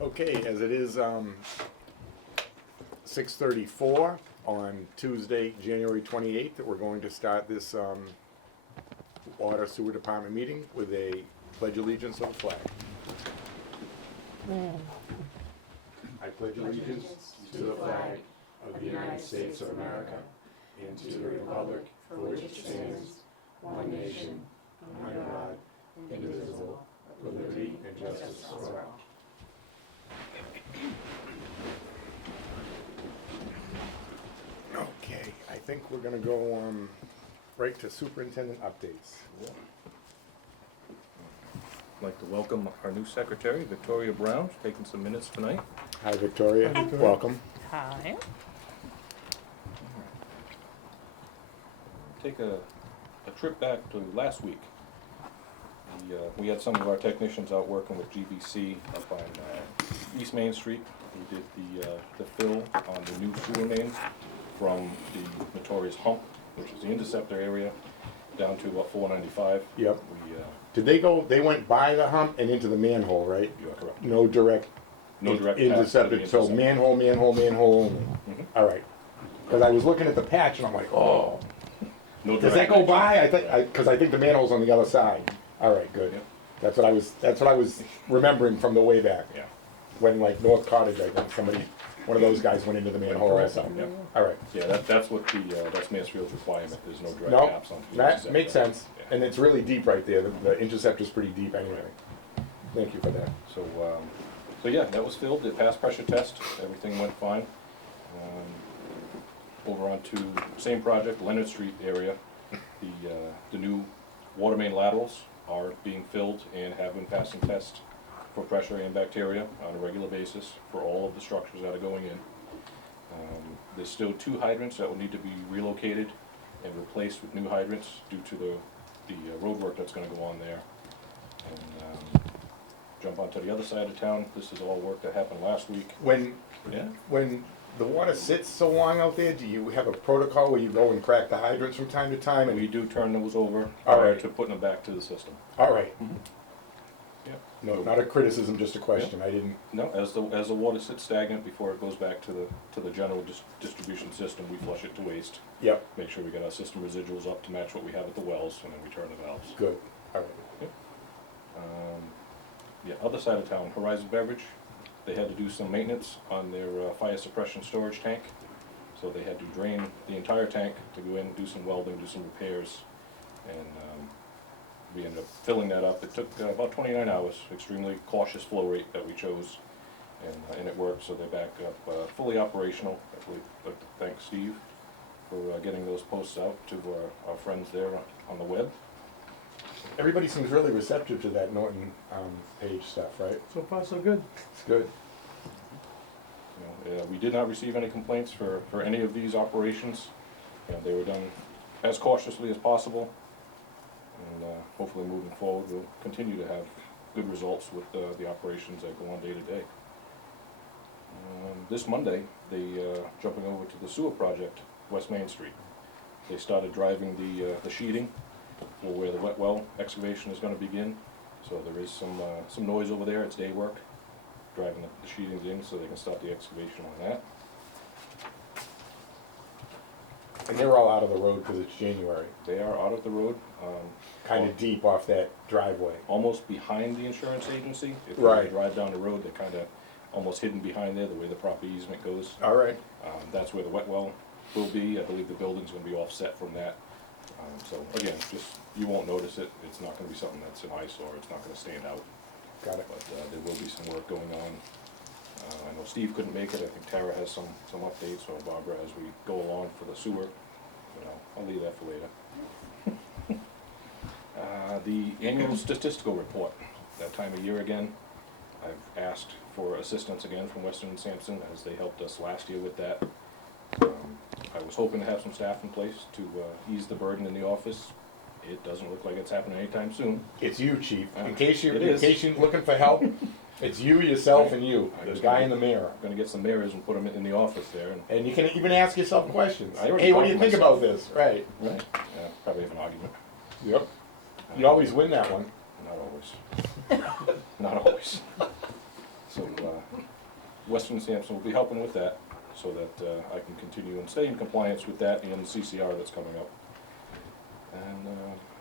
Okay, as it is 6:34 on Tuesday, January 28th, that we're going to start this Water Sewer Department meeting with a pledge allegiance to the flag. I pledge allegiance to the flag of the United States of America and to the republic for which it stands, one nation, under God, indivisible, with liberty and justice for all. Okay, I think we're gonna go right to Superintendent Updates. I'd like to welcome our new secretary, Victoria Brown, who's taking some minutes tonight. Hi, Victoria. Hi, Victoria. Welcome. Hi. Take a trip back to last week. We had some of our technicians out working with GBC up on East Main Street. We did the fill on the new sewer mains from the notorious hump, which is the interceptor area, down to about 495. Yep. We, They went by the hump and into the manhole, right? you are correct. No direct No direct path to the intercepted, so interceptor. manhole only. Mhm. All right. Because I was looking at the patch and I'm like, oh, No does that direct go connection. by? Because I think the manhole's on the other side. All right, good. Yep. That's what I was remembering from the way back. Yeah. When like North Cottage, I think one of those guys went into the manhole Correct. also. Yep. All right. Yeah, that's what that's Mansfield's requirement. There's no direct No, taps onto the that interceptor. makes sense. Yeah. And it's really deep right there. The interceptor's pretty deep anyway. Thank you for that. So yeah, that was filled. It passed pressure test. Everything went fine. Over onto same project, Leonard Street area. The new water main laterals are being filled and have been passing tests for pressure and bacteria on a regular basis for all of the structures that are going in. There's still 2 hydrants that will need to be relocated and replaced with new hydrants due to the road work that's going to go on there. And jump onto the other side of town. This is all work that happened last week. When the water sits so long out there, do you have a protocol where you go and crack the hydrants from time to time? We do turn those over All prior right. to putting them back to the system. All right. Yep. No, not a criticism, just a question. I didn't. No, as the water sits stagnant before it goes back to the general distribution system, we flush it to waste. Yep. Make sure we get our system residuals up to match what we have at the wells, and then we turn the valves. Good. All right. Yeah, other side of town, Horizon Beverage, they had to do some maintenance on their fire suppression storage tank. So they had to drain the entire tank to go in, do some welding, do some repairs, and we ended up filling that up. It took about 29 hours, extremely cautious flow rate that we chose, and it worked, so they're back up fully operational. I'd like to thank Steve for getting those posts out to our friends there on the web. Everybody seems really receptive to that Norton Page stuff, right? So far, so good. It's good. You know, we did not receive any complaints for any of these operations. You know, they were done as cautiously as possible, and hopefully moving forward we'll continue to have good results with the operations that go on day to day. This Monday, they jumping over to the sewer project, West Main Street. They started driving the sheeting for where the wet well excavation is going to begin. So there is some noise over there. It's day work, driving the sheetings in so they can start the excavation on that. And they're all out of the road because it's January. They are out of the road, Kind of deep off that driveway. almost behind the insurance agency. If Right. you drive down the road, they're kind of almost hidden behind there, the way the proper easement goes. All right. That's where the wet well will be. I believe the building's going to be offset from that. So again, just, you won't notice it. It's not going to be something that's an eyesore. It's not going to stand out. Got it. But there will be some work going on. I know Steve couldn't make it. I think Tara has some updates, or Barbara, as we go along for the sewer. You know, I'll leave that for later. The annual statistical report, that time of year again. I've asked for assistance again from Western and Sampson, as they helped us last year with that. I was hoping to have some staff in place to ease the burden in the office. It doesn't look like it's happening anytime soon. It's you, Chief. In It case you're is. looking for help, it's you, yourself, and you. The guy in the mirror. I'm gonna get some mirrors and put them in the office there. And And you can even ask yourself questions. I already Hey, what do you talked think to about myself. this? Right. right, yeah, probably have an argument. Yep. You always win that one. Not always. Not always. So, Western Sampson will be helping with that, so that I can continue and stay in compliance with that and CCR that's coming up. And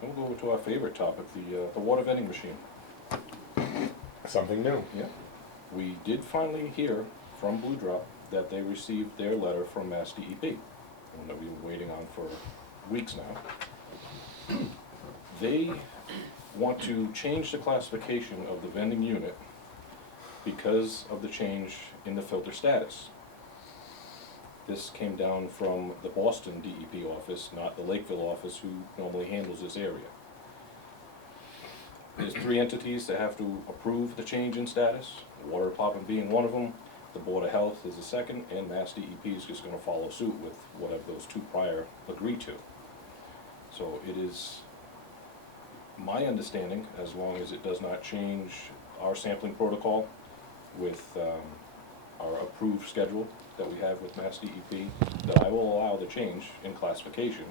we'll go to our favorite topic, the water vending machine. Something new. Yeah. We did finally hear from Blue Drop that they received their letter from Mass DEP, one that we've been waiting on for weeks now. They want to change the classification of the vending unit because of the change in the filter status. This came down from the Boston DEP office, not the Lakeville office, who normally handles this area. There's 3 entities that have to approve the change in status, Water Department being one of them, the Board of Health is the second, and Mass DEP is just going to follow suit with whatever those 2 prior agree to. So it is my understanding, as long as it does not change our sampling protocol with our approved schedule that we have with Mass DEP, that I will allow the change in classification.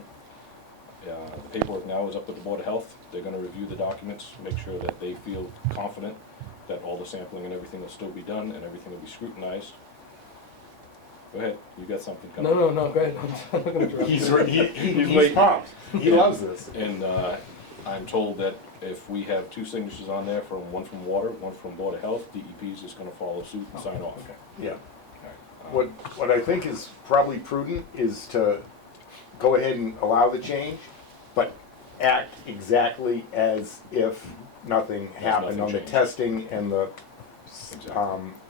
The paperwork now is up to the Board of Health. They're going to review the documents, make sure that they feel confident that all the sampling and everything will still be done and everything will be scrutinized. Go ahead, you got something coming. No, go ahead. I'm not gonna interrupt you. He's pumped. He loves this. And I'm told that if we have 2 signatures on there, one from Water, one from Board of Health, DEP is just going to follow suit and sign off. Okay. Yeah. What I think is probably prudent is to go ahead and allow the change, but act exactly as if nothing happened nothing on the changed. testing and the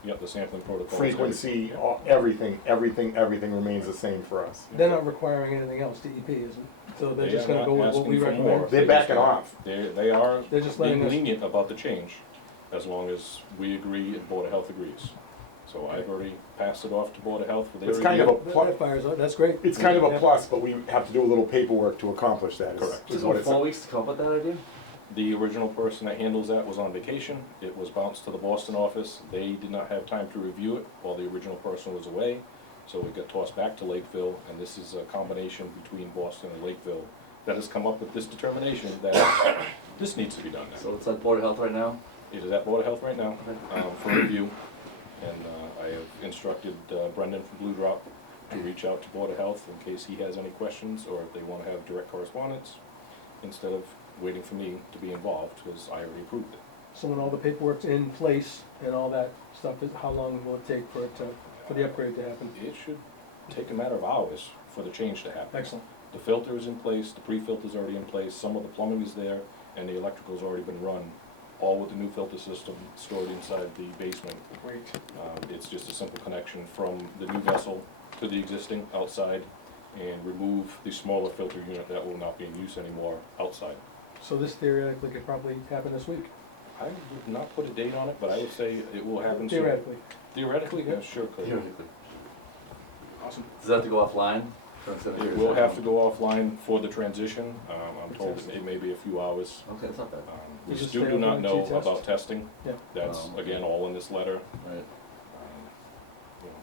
Yep, the sampling protocol. frequency, everything remains the same for us. They're not requiring anything else, DEP isn't, so they're just gonna go with what we recommend. They're backing off. They are They're just letting being us, lenient about the change, as long as we agree and Board of Health agrees. So I've already passed it off to Board of Health for their It's review. kind of a plus. that fires, that's great. It's kind of a Yeah. plus, but we have to do a little paperwork to accomplish that. is- Correct. Is Took what them it's. 4 weeks to come up with that idea? The original person that handles that was on vacation. It was bounced to the Boston office. They did not have time to review it while the original person was away. So it got tossed back to Lakeville, and this is a combination between Boston and Lakeville that has come up with this determination that this needs to be done now. So it's at Board of Health right now? It is at Board of Health right now for review, and I have instructed Brendan from Blue Drop to reach out to Board of Health in case he has any questions, or if they want to have direct correspondence, instead of waiting for me to be involved, because I already approved it. So when all the paperwork's in place and all that stuff, how long will it take for the upgrade to happen? It should take a matter of hours for the change to happen. Excellent. The filter is in place, the pre-filter's already in place, some of the plumbing is there, and the electrical's already been run, all with the new filter system stored inside the basement. Great. It's just a simple connection from the new vessel to the existing outside, and remove the smaller filter unit that will not be in use anymore outside. So this theoretically could probably happen this week, I would not put a date on it, but I would say it will happen soon. theoretically. Theoretically, yeah, sure could. Theoretically. Awesome. Does that have to go offline? Or is It will have to go offline for the transition. I'm told it may be a few hours. Okay, that's not bad. We You just still stay do up not on know T-test? about testing. Yeah. That's, Oh. again, all in this letter. Right. You know,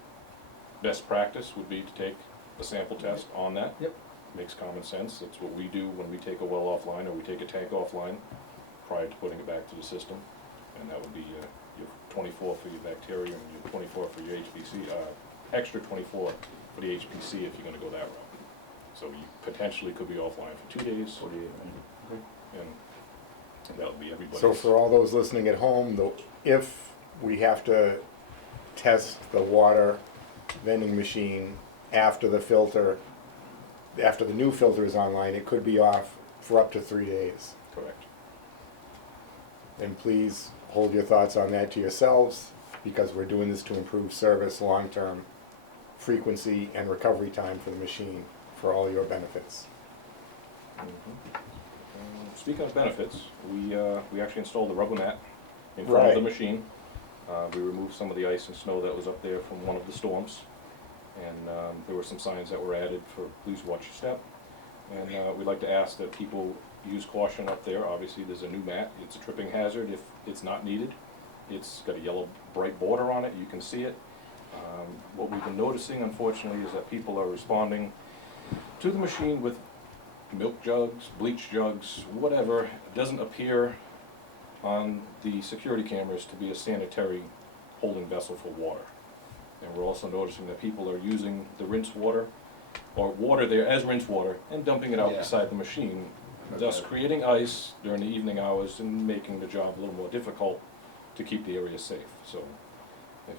Best practice would be to take a sample test on that. Yep. Makes common sense. That's what we do when we take a well offline or we take a tank offline prior to putting it back to the system. And that would be your 24 for your bacteria and your 24 for your HPC, extra 24 for the HPC if you're gonna go that route. So you potentially could be offline for 2 days, 48, right? and that would be everybody. So for all those listening at home, if we have to test the water vending machine after the new filter is online, it could be off for up to 3 days. Correct. And please hold your thoughts on that to yourselves, because we're doing this to improve service, long-term frequency, and recovery time for the machine, for all your benefits. Speaking of benefits, we actually installed a rubber mat in front of the Right. machine. We removed some of the ice and snow that was up there from one of the storms. And there were some signs that were added for please watch your step. And we'd like to ask that people use caution up there. Obviously, there's a new mat. It's a tripping hazard if it's not needed. It's got a yellow bright border on it. You can see it. What we've been noticing, unfortunately, is that people are responding to the machine with milk jugs, bleach jugs, whatever. It doesn't appear on the security cameras to be a sanitary holding vessel for water. And we're also noticing that people are using the rinse water, or water there as rinse water, and dumping it out Yeah. beside the machine, thus creating ice during the evening hours and making the job a little more difficult to keep the area safe. So if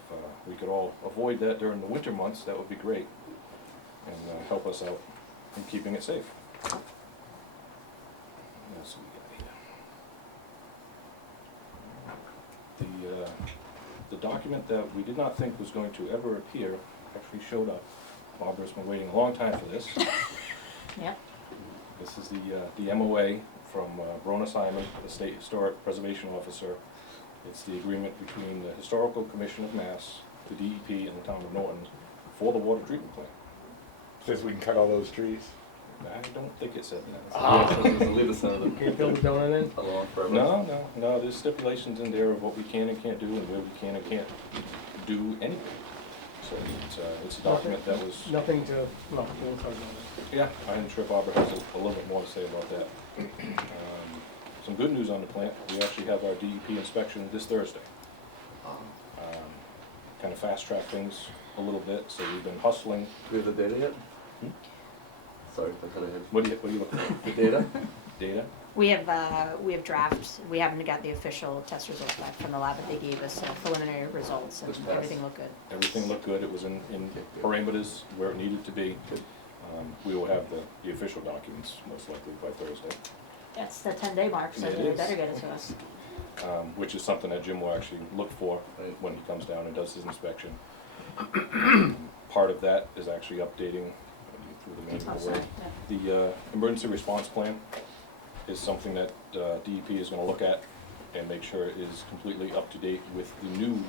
we could all avoid that during the winter months, that would be great, and help us out in keeping it safe. What else do we got here? The document that we did not think was going to ever appear actually showed up. Barbara's been waiting a long time for this. Yep. This is the MOA from Brona Simon, the State Historic Preservation Officer. It's the agreement between the Historical Commission of Mass, the DEP, and the town of Norton for the water treatment plant. Says we can cut all those trees. I don't think it said that. Yeah, so leave the some of them Can't build a donut in? alone forever. No, there's stipulations in there of what we can and can't do and where we can and can't do anything. So it's a document that was, Nothing to, well, we'll talk about it. yeah, I'm sure Barbara has a little bit more to say about that. Some good news on the plant, we actually have our DEP inspection this Thursday. Kind of fast track things a little bit, so we've been hustling. Do we have the data yet? Hmm? Sorry, I cut ahead. What are you looking for? The data? Data? We have drafts. We haven't got the official test results back from the lab, but they gave us preliminary results and Which passed? everything looked good. Everything looked good, it was in parameters where it needed to be. We will have the official documents most likely by Thursday, That's the 10-day mark, so It they is. better get it to us. which is something that Jim will actually look for Right. when he comes down and does his inspection. Part of that is actually updating, through the manual Also, way. yeah. The emergency response plan is something that DEP is gonna look at and make sure it is completely up to date with the new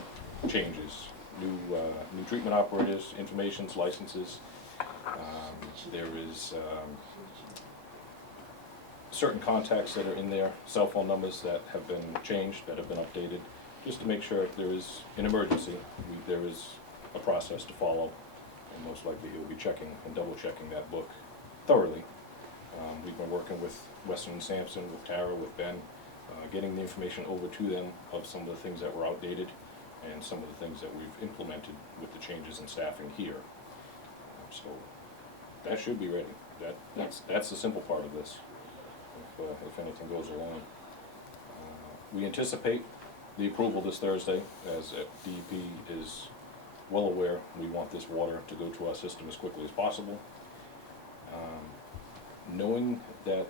changes, new treatment operators, informations, licenses. There is certain contacts that are in there, cell phone numbers that have been changed, that have been updated, just to make sure if there is an emergency, there is a process to follow, and most likely he'll be checking and double checking that book thoroughly. We've been working with Weston and Sampson, with Tara, with Ben, getting the information over to them of some of the things that were outdated and some of the things that we've implemented with the changes in staffing here. So that should be ready. That's the simple part of this, if anything goes along. We anticipate the approval this Thursday, as DEP is well aware we want this water to go to our system as quickly as possible. Knowing that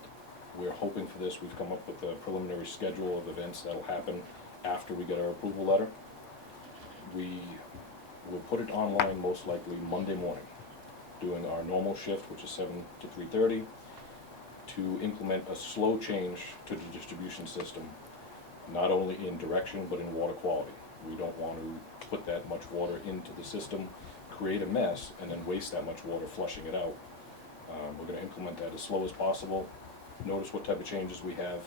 we're hoping for this, we've come up with a preliminary schedule of events that'll happen after we get our approval letter. We will put it online most likely Monday morning, doing our normal shift, which is 7 to 3:30, to implement a slow change to the distribution system, not only in direction, but in water quality. We don't want to put that much water into the system, create a mess, and then waste that much water flushing it out. We're gonna implement that as slow as possible, notice what type of changes we have,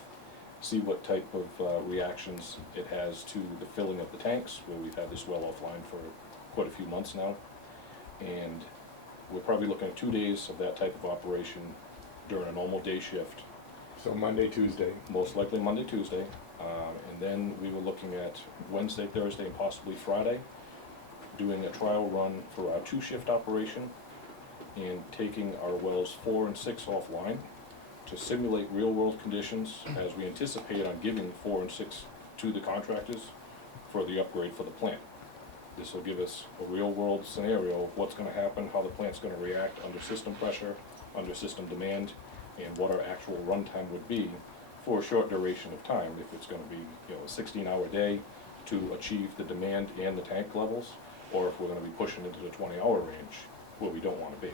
see what type of reactions it has to the filling of the tanks, where we've had this well offline for quite a few months now. And we're probably looking at 2 days of that type of operation during a normal day shift, So Monday, Tuesday. most likely Monday, Tuesday. And then we were looking at Wednesday, Thursday, and possibly Friday, doing a trial run for our 2-shift operation and taking our wells 4 and 6 offline to simulate real-world conditions as we anticipate on giving 4 and 6 to the contractors for the upgrade for the plant. This will give us a real-world scenario of what's gonna happen, how the plant's gonna react under system pressure, under system demand, and what our actual runtime would be for a short duration of time, if it's gonna be, a 16-hour day to achieve the demand and the tank levels, or if we're gonna be pushing into the 20-hour range where we don't wanna be.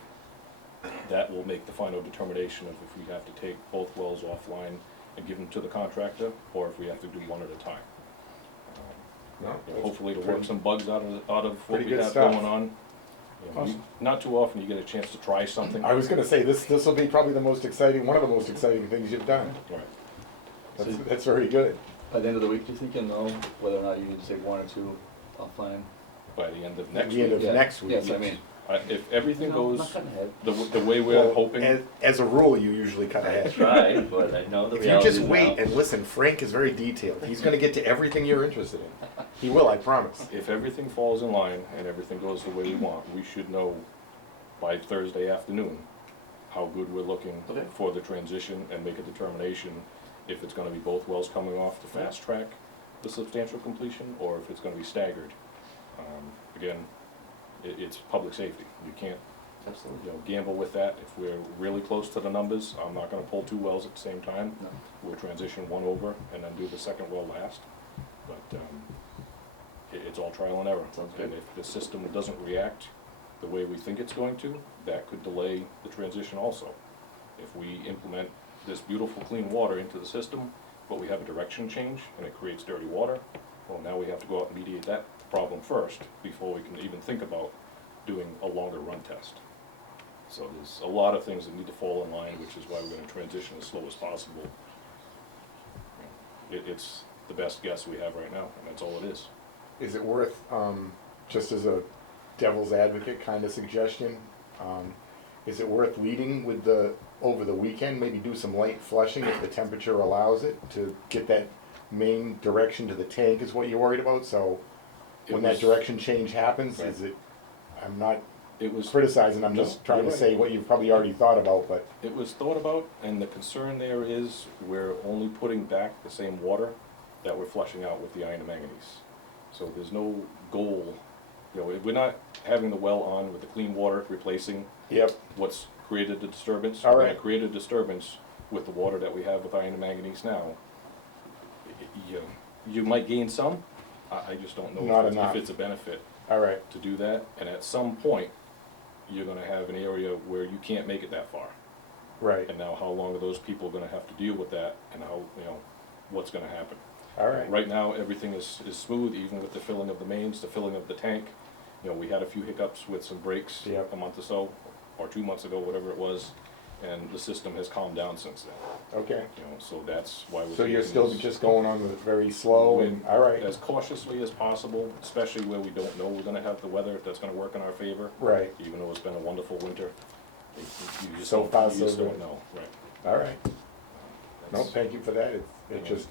That will make the final determination of if we have to take both wells offline and give them to the contractor, or if we have to do one at a time. No, Hopefully to work pretty- some bugs out of what pretty we good have stuff. going on. Awesome. Not too often you get a chance to try something. I was gonna say, this will be probably the most exciting, one of the most exciting things you've done. Right. That's very good. By the end of the week, do you think you'll know whether or not you need to take 1 or 2 offline? By the end of At next the end week. of next week. Yes, I mean, If everything No, I'm goes not cutting ahead. the way we're Well, hoping, As a rule, you usually cut I ahead. try, but I know the If you reality just is wait now. and listen, Frank is very detailed. He's gonna get to everything you're interested in. He will, I promise. if everything falls in line and everything goes the way we want, we should know by Thursday afternoon how good we're looking Okay. for the transition and make a determination if it's gonna be both wells coming off to fast track the substantial completion, or if it's gonna be staggered. Again, it's public safety. You can't, Absolutely. gamble with that. If we're really close to the numbers, I'm not gonna pull 2 wells at the same time. No. We'll transition 1 over and then do the second well last. But it's all trial and error. Sounds good. And if the system doesn't react the way we think it's going to, that could delay the transition also. If we implement this beautiful clean water into the system, but we have a direction change and it creates dirty water, well, now we have to go out and mediate that problem first before we can even think about doing a longer run test. So there's a lot of things that need to fall in line, which is why we're gonna transition as slow as possible. It's the best guess we have right now, and that's all it is. Is it worth, just as a devil's advocate kind of suggestion, is it worth leading with over the weekend, maybe do some light flushing if the temperature allows it, to get that main direction to the tank is what you're worried about? So when that direction change happens, Right. is it, I'm not It was, criticizing, I'm No, just trying to you're right. say what you've probably already thought about, but, it was thought about, and the concern there is we're only putting back the same water that we're flushing out with the iron and manganese. So there's no goal, we're not having the well on with the clean water replacing yep, what's created the disturbance. All We're right. gonna create a disturbance with the water that we have with iron and manganese now. You might gain some, I just don't know Not if enough. it's a benefit all right, to do that. And at some point, you're gonna have an area where you can't make it that far. right, And now how long are those people gonna have to deal with that, and how, what's gonna happen? all right. Right now, everything is smooth, even with the filling of the mains, the filling of the tank. We had a few hiccups with some breaks Yep. a month or so, or 2 months ago, whatever it was, and the system has calmed down since then. Okay, So that's why we're. so you're taking still this just going on with very slow and, all right, as cautiously as possible, especially where we don't know we're gonna have the weather that's gonna work in our favor, right, even though it's been a wonderful winter. You just So don't- far, you just so don't good. know, right. all right. No, That's- thank you for that, it Yeah. just,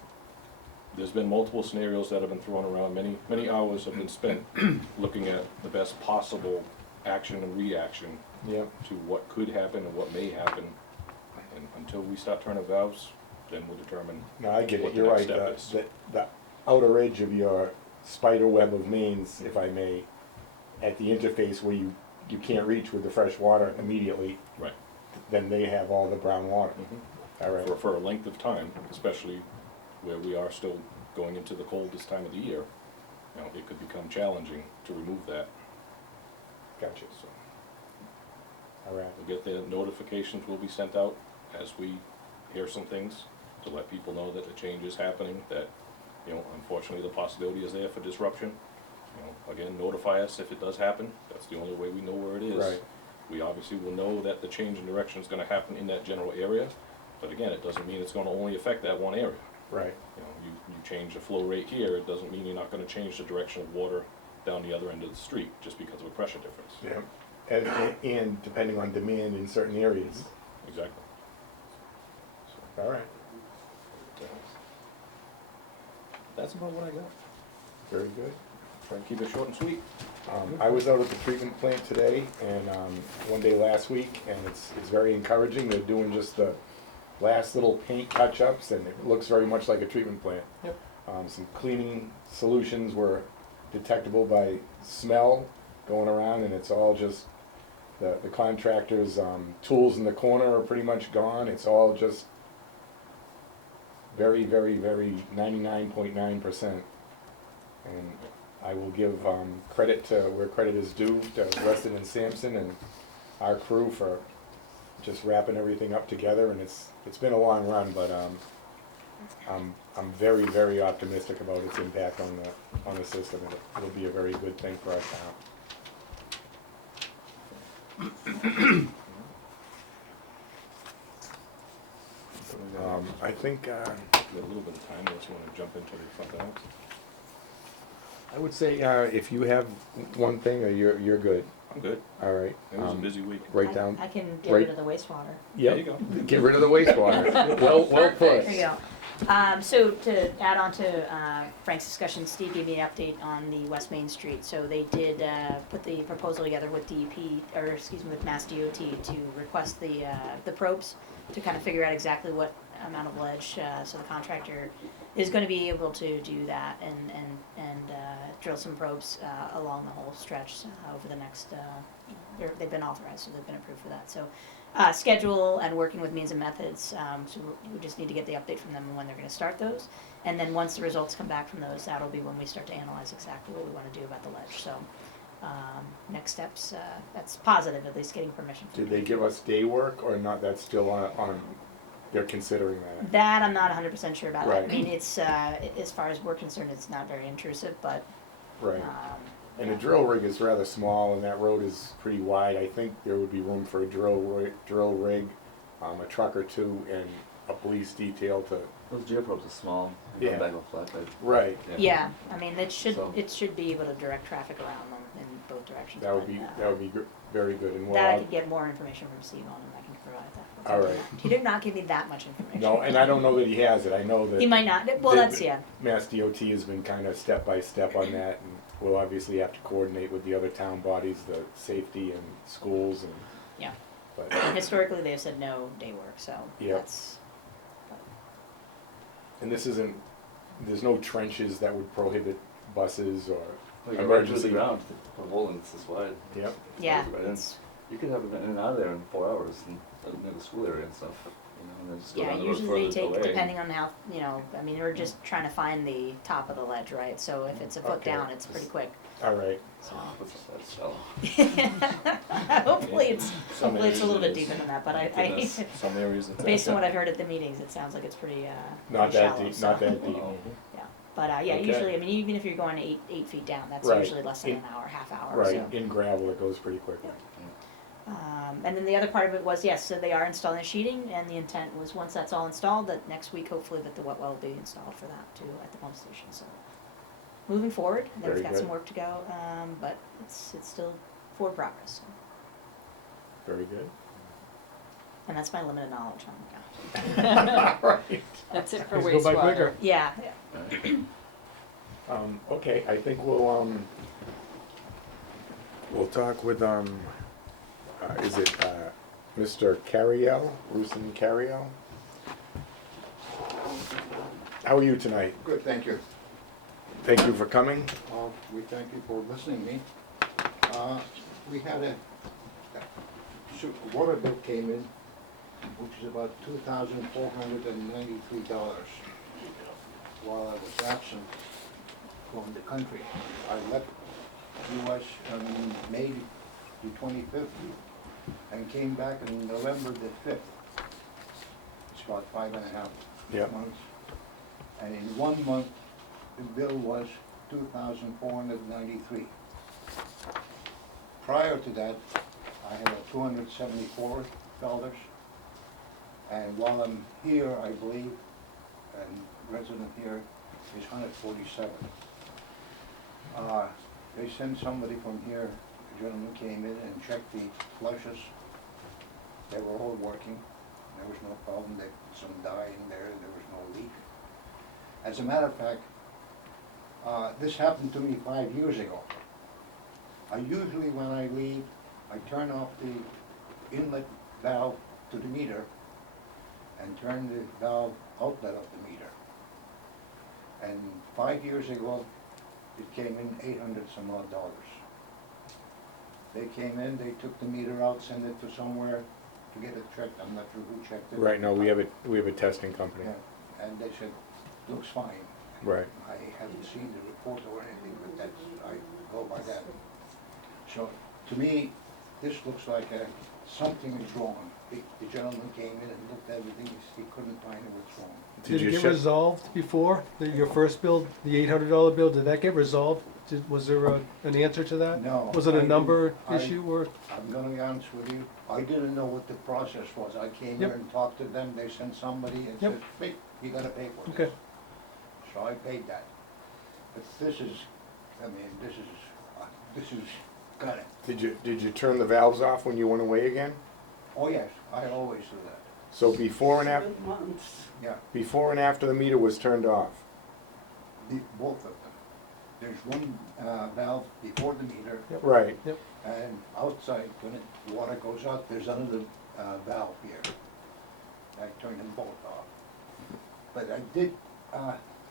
There's been multiple scenarios that have been thrown around, many hours have been spent looking at the best possible action and reaction yep, to what could happen and what may happen. And until we start turning valves, then we'll determine. no, I get What it, the you're next right, step is. the outer edge of your spider web of mains, if I may, at the interface where you can't reach with the fresh water immediately, Right. then they have all the brown water, all right, For a length of time, especially where we are still going into the coldest time of the year, it could become challenging to remove that. gotcha, So all right, we'll get the notifications will be sent out as we hear some things to let people know that the change is happening, that, unfortunately, the possibility is there for disruption. Again, notify us if it does happen. That's the only way we know where it is. Right. We obviously will know that the change in direction is gonna happen in that general area, but again, it doesn't mean it's gonna only affect that one area. right, You change the flow rate here, it doesn't mean you're not gonna change the direction of water down the other end of the street, just because of a pressure difference. yeah, and depending on demand in certain areas, Exactly. all right, That's about what I got. very good. Try and keep it short and sweet. I was out at the treatment plant today and, one day last week, and it's very encouraging. They're doing just the last little paint touch-ups, and it looks very much like a treatment plant. Yep. Some cleaning solutions were detectable by smell going around, and it's all just, the contractor's, tools in the corner are pretty much gone. It's all just very, very, very 99.9%. And I will give credit to where credit is due to Weston and Sampson and our crew for just wrapping everything up together. And it's been a long run, but I'm very, very optimistic about its impact on the system. It'll be a very good thing for our town. I think We have a little bit of time, unless you wanna jump into something else. I would say if you have one thing, or you're good. I'm good. All right. It was a busy week. Right down, I can get right- rid of the wastewater. There you yep, go. get rid of the wastewater. Well put. There you go. So to add on to Frank's discussion, Steve gave me an update on the West Main Street. So they did put the proposal together with DEP, or excuse me, with Mass DOT to request the probes to kind of figure out exactly what amount of ledge. So the contractor is going to be able to do that and drill some probes along the whole stretch over the next. They've been authorized, so they've been approved for that. So. Schedule and working with means and methods, so we just need to get the update from them on when they're gonna start those. And then once the results come back from those, that'll be when we start to analyze exactly what we wanna do about the ledge, so. Next steps, that's positive, at least getting permission from Did they give us day work or not? That's still on, they're considering that. that. I'm not 100% sure about. Right. I mean, it's, as far as we're concerned, it's not very intrusive, but, Right. And yeah. the drill rig is rather small and that road is pretty wide. I think there would be room for a drill rig, a truck or two, and a police detail to, Those geoprobes are small, they Yeah. come back with flatbed. right. Yeah, I mean, it So- should be able to direct traffic around them in both directions. That would but, be very good. And That I well, could get more information from Steve on, and I can provide that. All right. He did not give me that much information. no, and I don't know that he has it. I know that. He might not, well, the- that's, yeah, Mass DOT has been kind of step by step on that, and we'll obviously have to coordinate with the other town bodies, the safety and schools and. Yeah. But, and historically, they've said no day work, so Yep. that's, and this isn't, there's no trenches that would prohibit buses or, Well, you go right through Emergency. the ground, the hole and it's this wide. yep, yeah, Right in. it's, You could have it in and out of there in 4 hours and near the school area and stuff, you know, and then just go yeah, down the road usually they further take, away. depending on how, I mean, we're just trying to find the top of the ledge, right? So if it's a foot Okay. down, it's pretty quick, all right. so. What's that shallow? Hopefully it's, Some hopefully it's a little bit areas it is. deeper than that, but Goodness, some areas it's. based on what I've heard at the meetings, it sounds like it's pretty, Not pretty that shallow, deep, so. not that deep. Yeah, but, yeah, Okay. usually, I mean, even if you're going 8 feet down, that's Right. usually less than In- an hour, half hour, Right, so. in gravel, it goes pretty quickly. And then the other part of it was, yes, so they are installing the sheeting, and the intent was, once that's all installed, that next week, hopefully, that the wet well will be installed for that too, at the pump station, so. Moving forward, and then we've Very got some good. work to go, but it's still forward progress, so. Very good. And that's my limited knowledge on that. Right. That's it for Things go by quicker. wastewater. Yeah, Okay, I think we'll talk with, is it, Mr. Carriel, Rusin Carriel? How are you tonight? Good, thank you. Thank you for coming. We thank you for listening to me. We had a water bill came in, which is about $2,493 while I was absent from the country. I left US on May the 25th and came back on November the 5th. It's about 5.5 Yep. months. And in 1 month, the bill was $2,493. Prior to that, I had a $274, and while I'm here, I believe, and resident here, is $147. They sent somebody from here, a gentleman came in and checked the flushes. They were all working, there was no problem, some dye in there was no leak. As a matter of fact, this happened to me 5 years ago. I usually, when I leave, I turn off the inlet valve to the meter and turn the valve outlet of the meter. And 5 years ago, it came in $800 some odd. They came in, they took the meter out, sent it to somewhere to get it checked. I'm not sure who checked it. Right, no, we have a testing company. Yeah, and they said, looks fine. Right. I haven't seen the report or anything, but that's, I go by that. So, to me, this looks like something is wrong. The gentleman came in and looked at everything, he couldn't find what's wrong. Did you it get shut- resolved before, your first bill, the $800 bill, did that get resolved? Was there an answer to that? No. Was it I a didn't- number I- issue or? I'm gonna be honest with you, I didn't know what the process was. I came Yep. here and talked to them, they sent somebody and Yep. said, hey, you gotta pay for Okay. this. So I paid that. But this is, I mean, this is Got it. Did you turn the valves off when you went away again? Oh, yes, I always do that. So before and after, Yeah, before and after the meter was turned off? both of them. There's one valve before the meter, Right, and outside, when the water goes out, there's another valve here. I turned them both off. But I did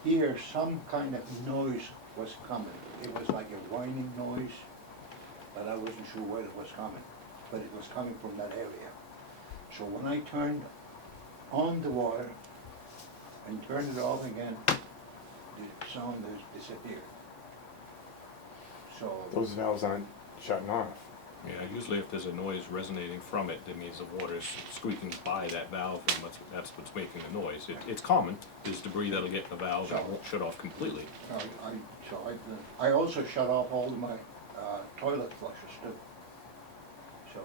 hear some kind of noise was coming. It was like a whining noise, but I wasn't sure where it was coming. But it was coming from that area. So when I turned on the water and turned it off again, the sound has disappeared. So, those valves aren't shutting off. Yeah, usually if there's a noise resonating from it, that means the water's squeaking by that valve, and that's what's making the noise. It's common, there's debris that'll get in the valve and it won't shut off completely. I also shut off all of my toilet flushes too. So,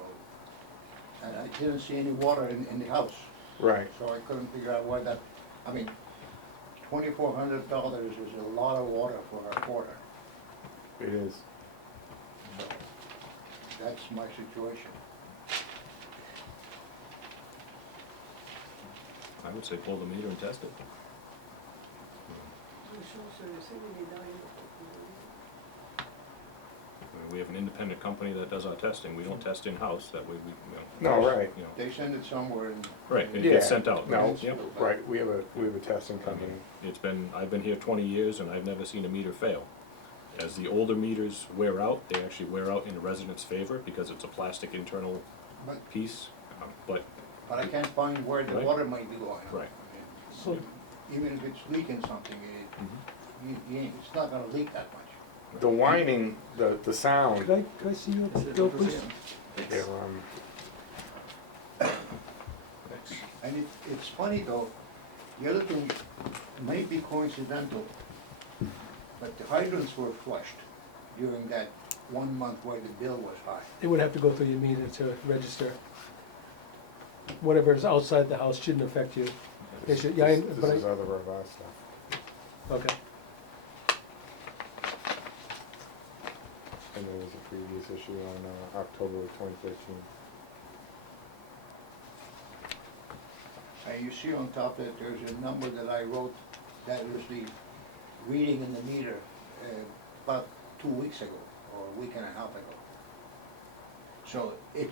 and I didn't see any water in the house, Right. so I couldn't figure out why that, I mean, $2,400 is a lot of water for a quarter. It is. So, that's my situation. I would say pull the meter and test it. We have an independent company that does our testing, we don't test in-house, that way we, No, right. you know. They send it somewhere and. Right, it Yeah, gets sent out. No, Yep. right, we have a testing company. I've been here 20 years and I've never seen a meter fail. As the older meters wear out, they actually wear out in the resident's favor because it's a plastic internal But, piece, but, but I can't find where the Right. water might be going. Right. So, Even if it's leaking something, it's not gonna leak that much. The whining, the sound, could I see your bill, please? they're, And it's funny though, the other thing may be coincidental, but the hydrants were flushed during that 1 month where the bill was high. It would have to go through your meter to register. Whatever is outside the house shouldn't affect you. They should, yeah, this but is other of our stuff. okay. And there was a previous issue on October of 2013. And you see on top that there's a number that I wrote, that was the reading in the meter about 2 weeks ago, or a week and a half ago. So it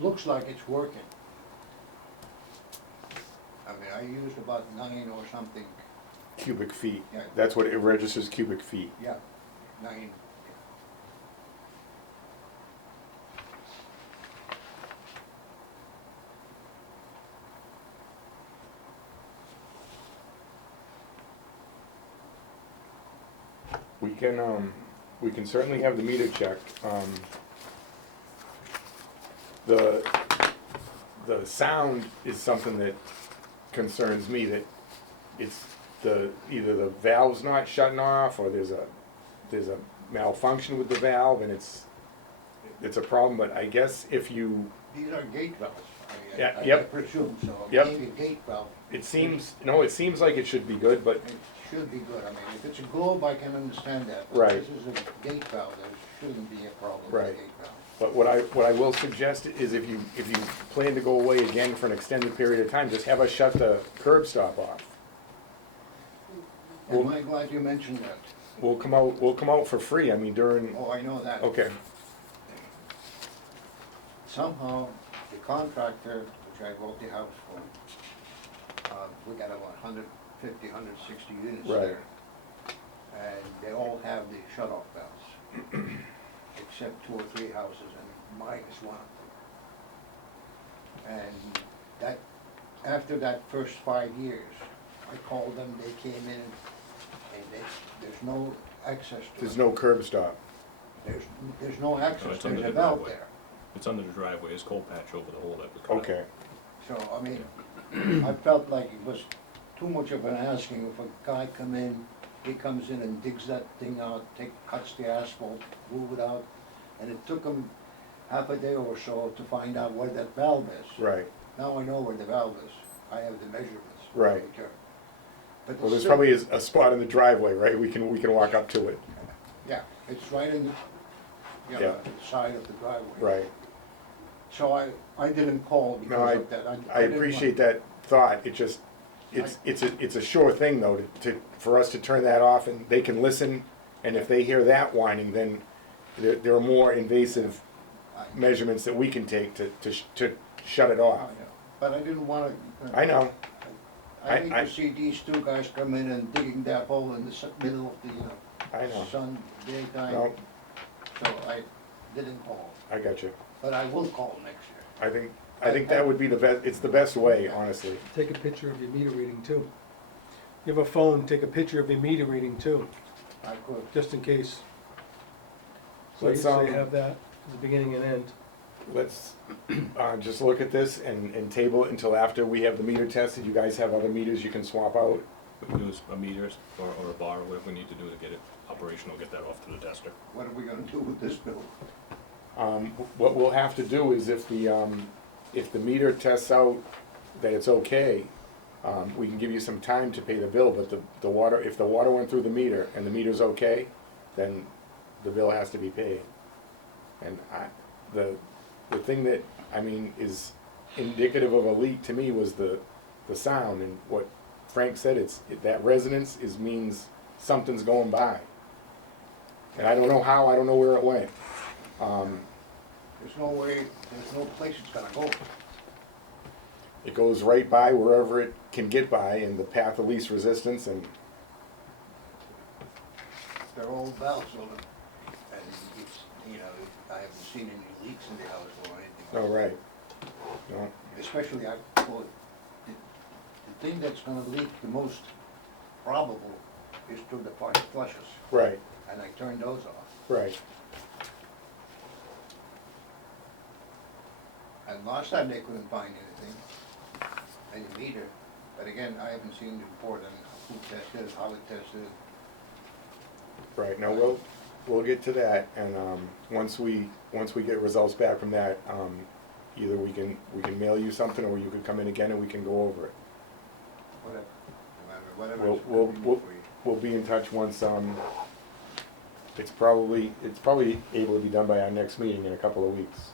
looks like it's working. I mean, I used about 9 or something, Cubic feet. Yeah. That's what it registers, cubic feet. yeah, 9. We can certainly have the meter checked. The sound is something that concerns me, that it's either the valve's not shutting off, or there's a malfunction with the valve, and it's a problem. But I guess if you, These are gate valves. Yeah, I yep. presume so. Yep. Maybe a gate valve, it seems like it should be good, but it should be good. I mean, if it's a globe, I can understand that. But Right. this is a gate valve, there shouldn't be a problem with a Right. gate valve. But what I will suggest is, if you plan to go away again for an extended period of time, just have us shut the curb stop off. Am I glad you mentioned that? We'll come out for free, I mean, during, Oh, I know that. okay, Somehow, the contractor, which I wrote the house for, we got about 150, 160 units Right. there. And they all have the shut-off valves, except 2 or 3 houses, and mine is one of them. And that, after that first 5 years, I called them, they came in, and there's no access to it. there's no curb stop. There's no access, it's under there's a the valve driveway. there. It's under the driveway, there's coal patch over the hole that was cut out. Okay, So, I mean, I felt like it was too much of an asking. If a guy come in, he comes in and digs that thing out, cuts the asphalt, move it out, and it took him half a day or so to find out where that valve is. right. Now I know where the valve is. I have the measurements. Right. But Well, there's still- probably a spot in the driveway, right? We can walk up to it. Yeah, it's right in you Yeah. know, side of the driveway. right. So I didn't call No, because of that. I didn't want- appreciate that thought, it just, it's a sure thing though, for us to turn that off and they can listen, and if they hear that whining, then there are more invasive measurements that we can take to shut it I off. know. But I didn't wanna. I know, I hate I- to see these two guys come in and digging that hole in the middle of the, I know, sun, daytime. no, So I didn't call, I got you. but I will call next year. I think that would be the best, it's the best way, honestly. Take a picture of your meter reading too. You have a phone, take a picture of your meter reading too, I could. just in case. So Let's, you have that at the beginning and end. Let's, just look at this and table it until after we have the meter tested. You guys have other meters you can swap out? We can use a meter or a bar, whatever we need to do to get it operational, get that off to the tester. What are we gonna do with this bill? What we'll have to do is if the meter tests out that it's okay, we can give you some time to pay the bill, but the water, if the water went through the meter and the meter's okay, then the bill has to be paid. And the thing that, I mean, is indicative of a leak to me was the sound, and what Frank said, that resonance means something's going by. And I don't know how, I don't know where it went. There's no way, there's no place it's gonna go. It goes right by wherever it can get by in the path of least resistance, and They're old valves on them. And it's, you know, I haven't seen any leaks in the house or anything. oh, right. No, Especially, well, the thing that's gonna leak the most probable is through the flushes, right, and I turned those off. right. And last time they couldn't find anything, any meter, but again, I haven't seen the report on who tested it, how it tested. Right, now we'll get to that, and once we get results back from that, either we can mail you something, or you could come in again and we can go over it. Whatever We'll- is we'll- convenient for you. We'll be in touch once, it's probably able to be done by our next meeting in a couple of weeks.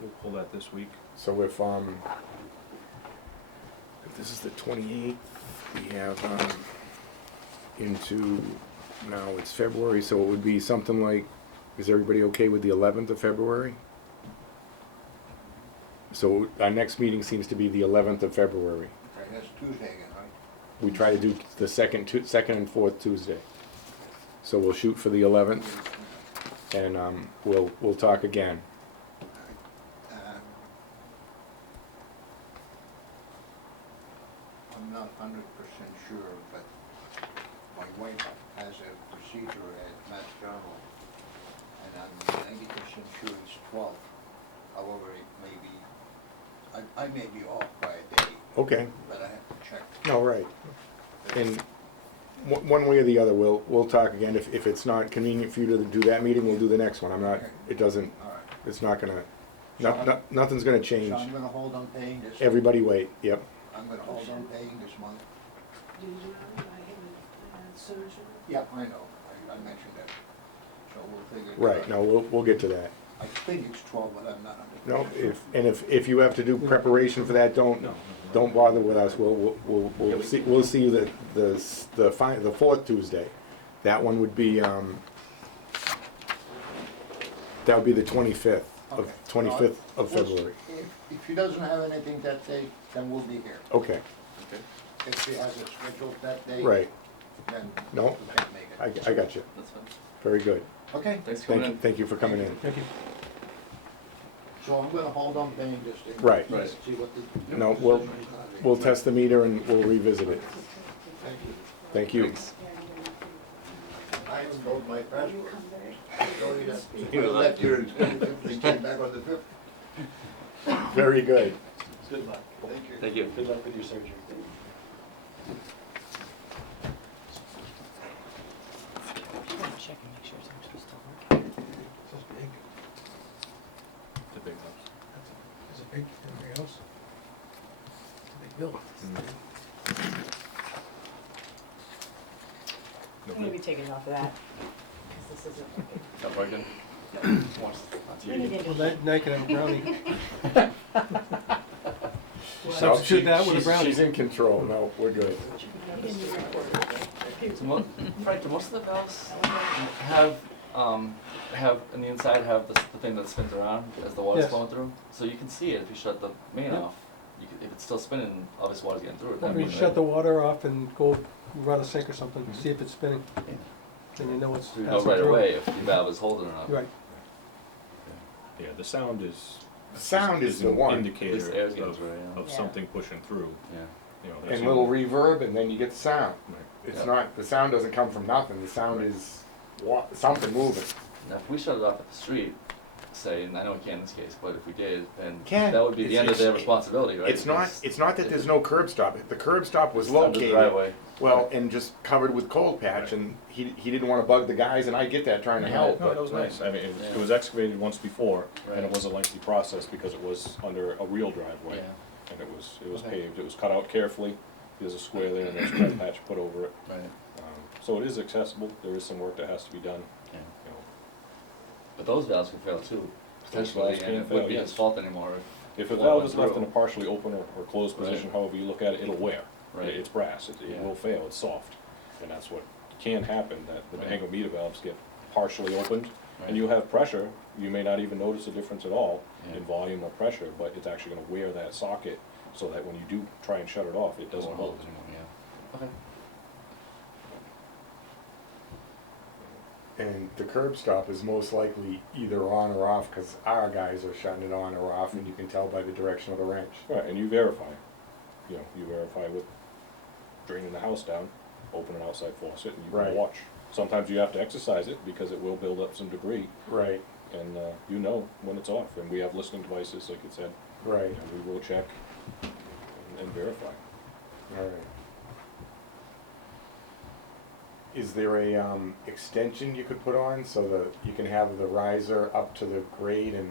We'll pull that this week. So if this is the 28th, we have, into, now it's February, so it would be something like, is everybody okay with the 11th of February? So our next meeting seems to be the 11th of February. Okay, that's Tuesday again, right? We try to do the second and fourth Tuesday. So we'll shoot for the 11th, and we'll talk again. I'm not 100% sure, but my wife has a procedure at Mass General, and I'm 90% sure it's 12. However, it may be, I may be off by a day, Okay, but I have to check. all right. And one way or the other, we'll talk again. If it's not convenient for you to do that meeting, we'll do the next one. It doesn't, All right. it's not gonna, nothing's gonna change. So I'm gonna hold on paying this. Everybody wait, yep. I'm gonna hold on paying this month. Did you know I had a surgery? Yeah, I know, I mentioned that. So we'll figure it out. Right, no, we'll get to that. I think it's 12, but I'm not 100%. No, if you have to do preparation for that, don't bother with us. We'll see you the fourth Tuesday. That one would be, that would be the 25th Okay. of February. If she doesn't have anything that day, then we'll be here. Okay, If she has it scheduled that day, right. then No, we can't make it. I got you. That's fine. Very good. Okay, Thanks for coming in. Thank you for coming in. Thank you. so I'm gonna hold on paying this thing. Right. Right. See what the. No, we'll test the meter and we'll revisit it. Thank you. Thank you. Thanks. I haven't told my passport. Sorry that You I know left that. here and they came back on the 5th. Very good. Good luck. Thank you. Thank you. Good luck with your surgery. Check and make sure it's actually still working. This is big. It's a big house. Is it big? Everything else? It's a big bill. I'm gonna be taking it off of that, because this isn't working. Not working? We need to Well, be- now you can have a brownie. No, Substitute that with a she's- brownie. She's in control, no, we're good. So Frank, do most of the valves have on the inside have the thing that spins around as the water's Yes. flowing through? So you can see it if you shut the main Yeah. off. If it's still spinning, obviously water's getting through it. Or That you means shut the water off and go run a sink or something, see if it's spinning. Then you know it's So you passing know right through. away if the valve is holding or not. Right. Yeah, the sound is. The sound is the an one. At indicator least the air's getting of, through, yeah. of Yeah. something pushing through, Yeah. you know, that's. And little reverb, and then you get the sound. Right. It's Yeah. not, the sound doesn't come from nothing, the sound is something moving. Now, if we shut it off at the street, say, and I know we can't in this case, but if we did, then Can. that would be the end of It's- their responsibility, right? It's not, Because it's not that there's no curb stop, the curb stop was it's under the located, driveway. well, and just covered with cold patch, and he didn't wanna bug the guys, and I get that trying to help, No, that but, was nice. I mean, Yeah. it was excavated once before, and Right. it was a lengthy process because it was under a real driveway. Yeah, And it was Okay. paved, it was cut out carefully, there's a square there, and there's a cold patch put over it. right, So it is accessible, there is some work that has to be done, yeah. you know. But those valves can fail too, potentially, valves and can it wouldn't fail, be yes. his fault anymore If a water valve went is left in a through. partially open or closed Right. position, however you look at it, it'll wear. Right. It's brass, it Yeah. will fail, it's soft. And that's what can happen, that the Right. angle-meter valves get partially opened, Right. and you have pressure, you may not even notice a difference at all Yeah. in volume or pressure, but it's actually gonna wear that socket, so that when you do try and shut it off, it doesn't Won't hold. anymore, yeah. Okay. and the curb stop is most likely either on or off, cause our guys are shutting it on or off, and you can tell by the direction of the wrench. Right, and you verify, you verify with draining the house down, open an outside faucet, and you Right. can watch. Sometimes you have to exercise it, because it will build up some debris, Right, and you know when it's off, and we have listening devices, like it said, right, and we will check and verify. alright. Is there a, extension you could put on so that you can have the riser up to the grade and,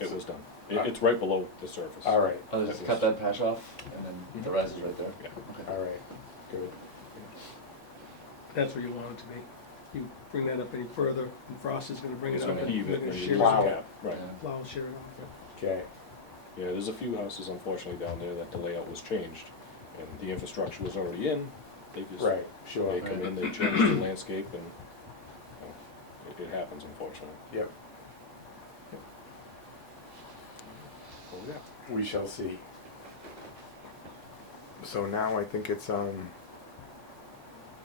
It was done. It's right below the surface. alright, Oh, just cut that patch off, and then the riser's right there? Yeah. Okay. alright, good. That's where you want it to be. You bring that up any further, and Frost is gonna bring it It's up. gonna and heave you're it, gonna and shear you it lose Wow. the off. cap, right. Yeah. Plow and shear it off. Okay, Yeah, there's a few houses unfortunately down there that the layout was changed, and the infrastructure was already in, they just, right, sure, they come in, they change the landscape, and, it happens unfortunately. yep, Oh, yeah. we shall see. So now I think it's,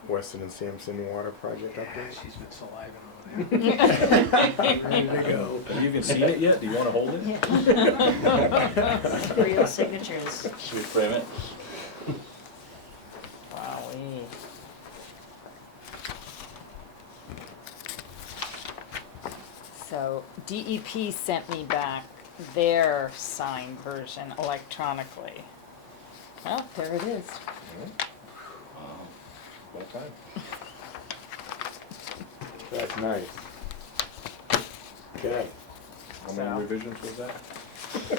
Weston and Sampson Water Project update? She's been saliving over there. Ready to go. Have you even seen it yet? Do you wanna hold it? Real signatures. Should we frame it? Wowee. So DEP sent me back their signed version electronically. Well, there it is. About time. That's nice. Okay, How So- many revisions was that?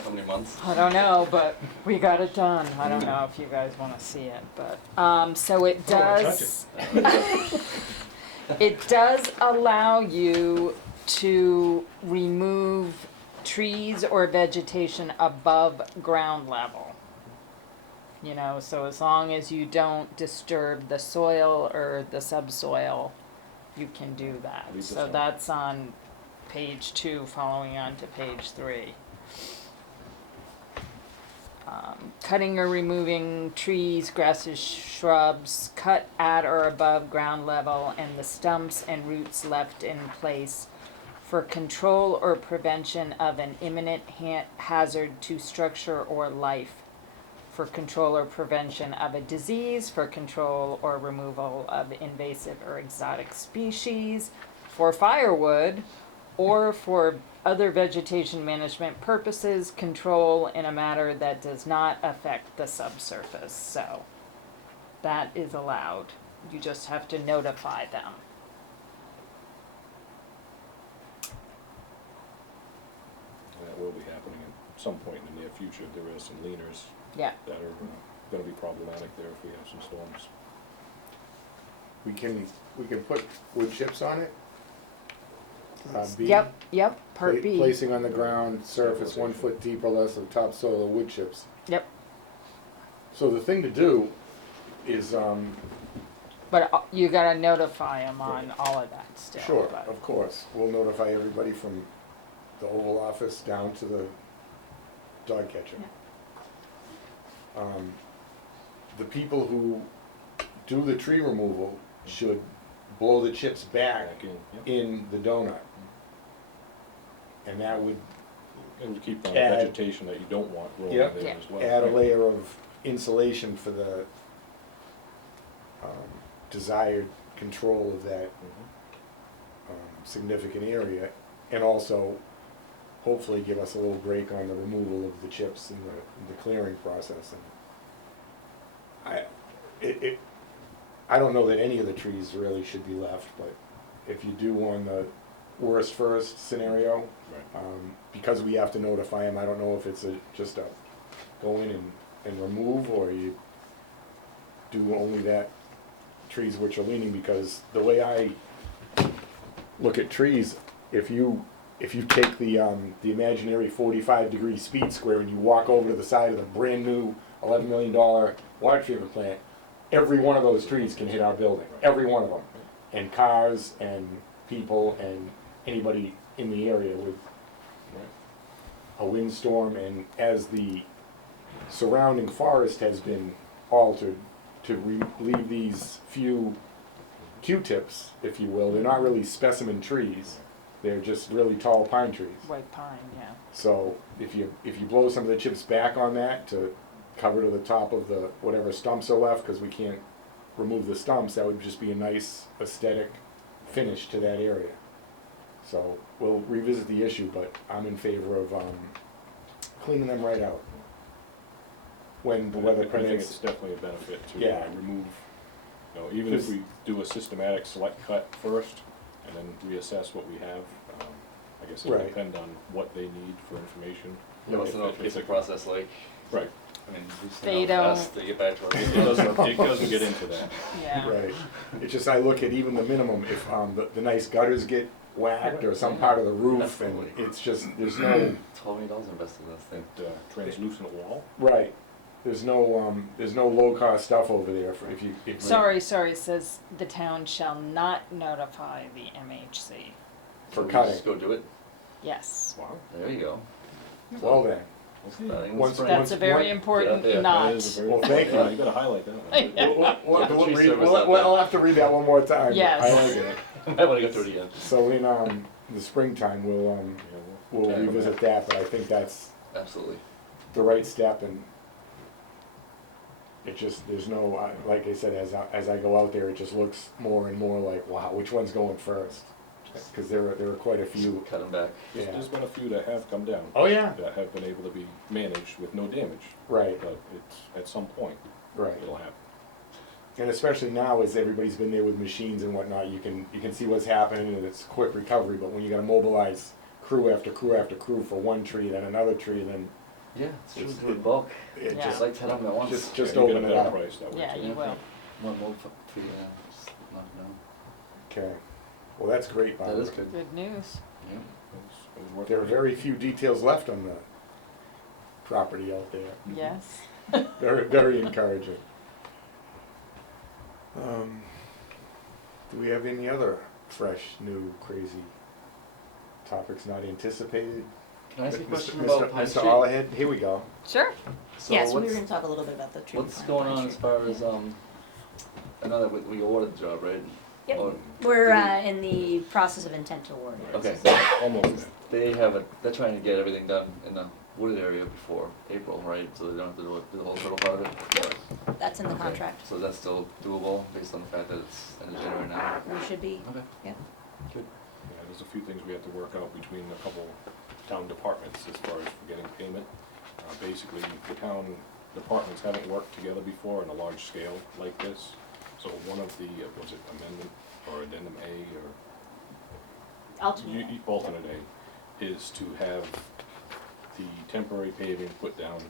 How many months? I don't know, but we got it done. I don't know if you guys wanna see it, but, so it I wanna does. It does allow you to remove trees or vegetation above ground level. You know, so as long as you don't disturb the soil or the subsoil, you can do that. Read this So one. that's on page 2, following on to page 3. Cutting or removing trees, grasses, shrubs, cut at or above ground level, and the stumps and roots left in place for control or prevention of an imminent hazard to structure or life, for control or prevention of a disease, for control or removal of invasive or exotic species, for firewood, or for other vegetation management purposes, control in a manner that does not affect the subsurface. So that is allowed. You just have to notify them. That will be happening at some point in the near future. There are some leaners Yeah. that are gonna be problematic there if we have some storms. we can put wood chips on it? B. Yep, part B. Placing on the ground surface 1 foot deep or less of topsoil or wood chips. Yep, So the thing to do is, but you gotta notify them on all of that still. sure, but- of course, we'll notify everybody from the Oval Office down to the dog catcher. The people who do the tree removal should blow the chips back Back in, yep. in the donut. And that would It would keep the Add- vegetation that you don't want growing Yep. there Yeah. as well. add a right? layer of insulation for the desired control of that Mhm. significant area, and also hopefully give us a little break on the removal of the chips in the clearing process. And I don't know that any of the trees really should be left, but if you do on the worst first scenario, Right. because we have to notify them, I don't know if it's just a go in and remove, or you do only that trees which are leaning, because the way I look at trees, if you take the imaginary 45-degree speed square and you walk over to the side of the brand new $11 million water treatment plant, every one of those trees can hit our building, every one of them, and cars and people and anybody in the area with a windstorm. And as the surrounding forest has been altered to leave these few Q-tips, if you will, they're not really specimen trees, they're just really tall pine trees. White pine, yeah. So if you blow some of the chips back on that to cover to the top of the whatever stumps are left, because we can't remove the stumps, that would just be a nice aesthetic finish to that area. So we'll revisit the issue, but I'm in favor of cleaning them right out when the weather I think permits. it's definitely a benefit to Yeah. remove, even if we do a systematic select cut first and then reassess what we have, I guess it Right. would depend on what they need for information. Yeah, what's If the it- notification if it- process like? Right, I mean, we've They seen how don't- fast they get back to it us. doesn't get into that. Yeah. Right. It's just, I look at even the minimum, if the nice gutters get whacked or some part of the roof, and Absolutely. it's just, there's no, $12 million invested in this thing. Translucent wall, right, there's no low-cost stuff over there for if you. Sorry, it says the town shall not notify the MHC. For So we cutting. Just go do it. Yes. wow. There you go. Well then, Starting in the Once- spring. That's a very important Yeah, not. That is a very, Well, thank you. yeah, you gotta highlight that one. We'll have to read that one more time. Yes. I like it. Might wanna go through it again. So in the springtime, we'll Yeah, we'll Yeah. revisit that, but I think that's Absolutely. the right step, and it just, there's no, like I said, as I go out there, it just looks more and more like, wow, which one's going first? Because there are quite a few. Cut them back. Yeah. There's been a few that have come down, Oh, yeah. that have been able to be managed with no damage, Right, but it's, at some point, right. it'll happen. And especially now, as everybody's been there with machines and whatnot, you can see what's happening, and it's quick recovery. But when you gotta mobilize crew after crew after crew for one tree, then another tree, then Yeah, it's true. It's- Do it in bulk. it Yeah. just, Like 10 of them at once. just Yeah, you get open a it better up. price that way, Yeah, too. you will. One more for you, just knock it down. Okay, well, that's great, That Barbara. is good. Good news. Yeah. It was worth There are it. very few details left on the property out there. Yes. Very, very encouraging. Do we have any other fresh, new, crazy topics not anticipated? Can I ask you a Mr. question Mr. about Pine Mr. Street? Allahead, here we go. Sure. So Yeah, so we were what's- gonna talk a little bit about the tree. What's on going Pine on as Street. far as, I know that we ordered the job, right? Yep. Or We're did in the process of intent to award. Okay. Almost. they're trying to get everything done in the wooded area before April, right? So they don't have to do the whole turtle part of it? That's in the Okay. contract. So that's still doable based on the fact that it's in the January now? We should be, Okay. yeah. Good. Yeah, there's a few things we have to work out between a couple town departments as far as getting payment. Basically, the town departments haven't worked together before on a large scale like this. So one of the, was it amendment or addendum A or Alternate. alternate A, is to have the temporary paving put down,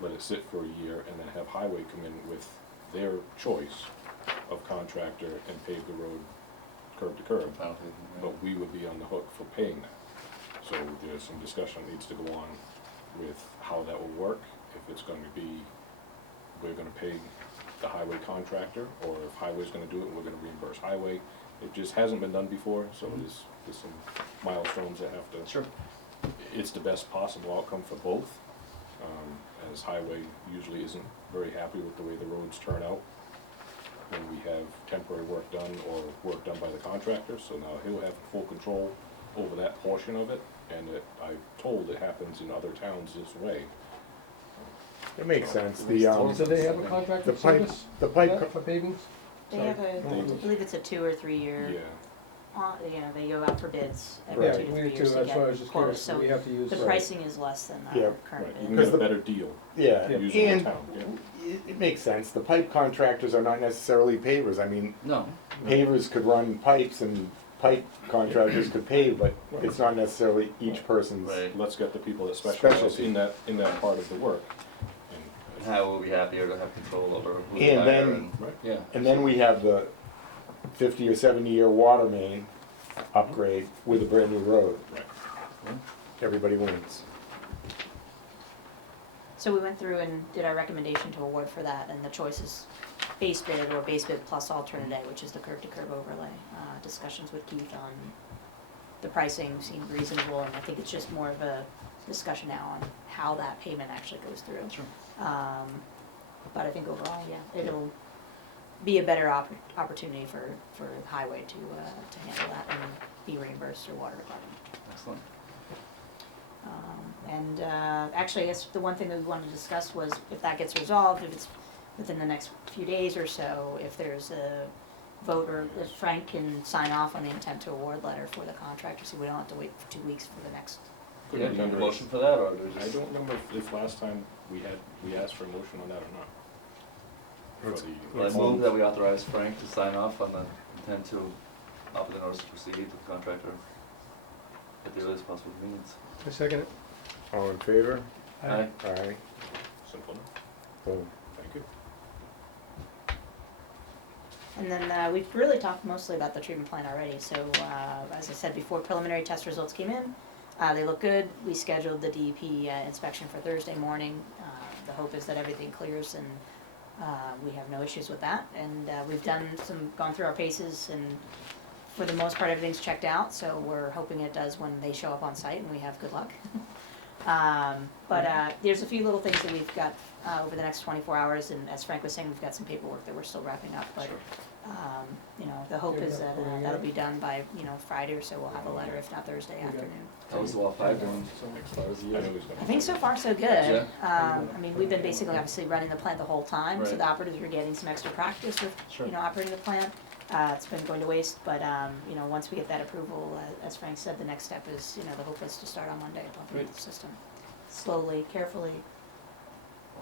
let it sit for a year, and then have highway come in with their choice of contractor and pave the road curb to curb, Penalty, yeah. but we would be on the hook for paying that. So there's some discussion that needs to go on with how that will work, if it's going to be, we're gonna pay the highway contractor, or if highway's gonna do it, we're gonna reimburse highway. It just hasn't been done before, so there's some milestones that have to. Sure. It's the best possible outcome for both, as highway usually isn't very happy with the way the roads turn out when we have temporary work done or work done by the contractor, so now he'll have full control over that portion of it, and I'm told it happens in other towns this way. It makes sense. So they have a contract The with pipe, service the for pipe, that, for pavings? They have a, I They- believe it's a 2 or 3 year, Yeah, you know, they go out for bids Yeah, every 2 to we 3 too, years to that's why I was get just quotes, curious, we so have to use. the pricing is less than Yeah, our current right, bid. you can Because get a the- better deal yeah, using and the town, yeah. it makes sense. The pipe contractors are not necessarily pavers. I mean, No, pavers could run pipes and pipe contractors could pave, but it's not necessarily each person's. right. Let's get the people that specialize Specialty. in that part of the work. And how will be happier to have control over who And they hire then- and, Right. yeah. And then we have the 50 or 70-year water main upgrade with a brand new road. Right. Everybody wins. So we went through and did our recommendation to award for that, and the choice is base bid or base bid plus alternate A, which is the curb to curb overlay. Discussions with Keith on the pricing seemed reasonable, and I think it's just more of a discussion now on how that payment actually goes through. Sure. But I think overall, yeah, it'll be a better opportunity for highway to handle that and be reimbursed through water department. Excellent. And actually, I guess the one thing that we wanted to discuss was if that gets resolved, if it's within the next few days or so, if there's a vote, or if Frank can sign off on the intent to award letter for the contractor, so we don't have to wait for 2 weeks for the next. Couldn't Yeah, do you have a remember. motion for that, or do we I just? don't remember if last time we asked for a motion on that or not. For the- Well, I move that we authorize Frank to sign off on the intent to offer the notice to proceed to the contractor at the earliest possible convenience. I second it. All in favor? Aye. Aye. Simple enough, Boom. thank you. And then we've really talked mostly about the treatment plant already, so as I said before, preliminary test results came in. They look good. We scheduled the DEP inspection for Thursday morning. The hope is that everything clears and we have no issues with that. And we've gone through our paces, and for the most part, everything's checked out, so we're hoping it does when they show up on site and we have good luck. But there's a few little things that we've got over the next 24 hours, and as Frank was saying, we've got some paperwork that we're still wrapping up, but you know, the hope is that that'll be done by, you know, Friday or so. We'll have a letter, if not Thursday afternoon. How was the wall five doing as far as the I year? know he's gonna. I think so far so good. I mean, we've been basically obviously running the plant the whole time, so Right. the operatives are getting some extra practice with, Sure. you know, operating the plant. It's been going to waste, but, you know, once we get that approval, as Frank said, the next step is, you know, the hope is to start on Monday pumping Great. the system. Slowly, carefully,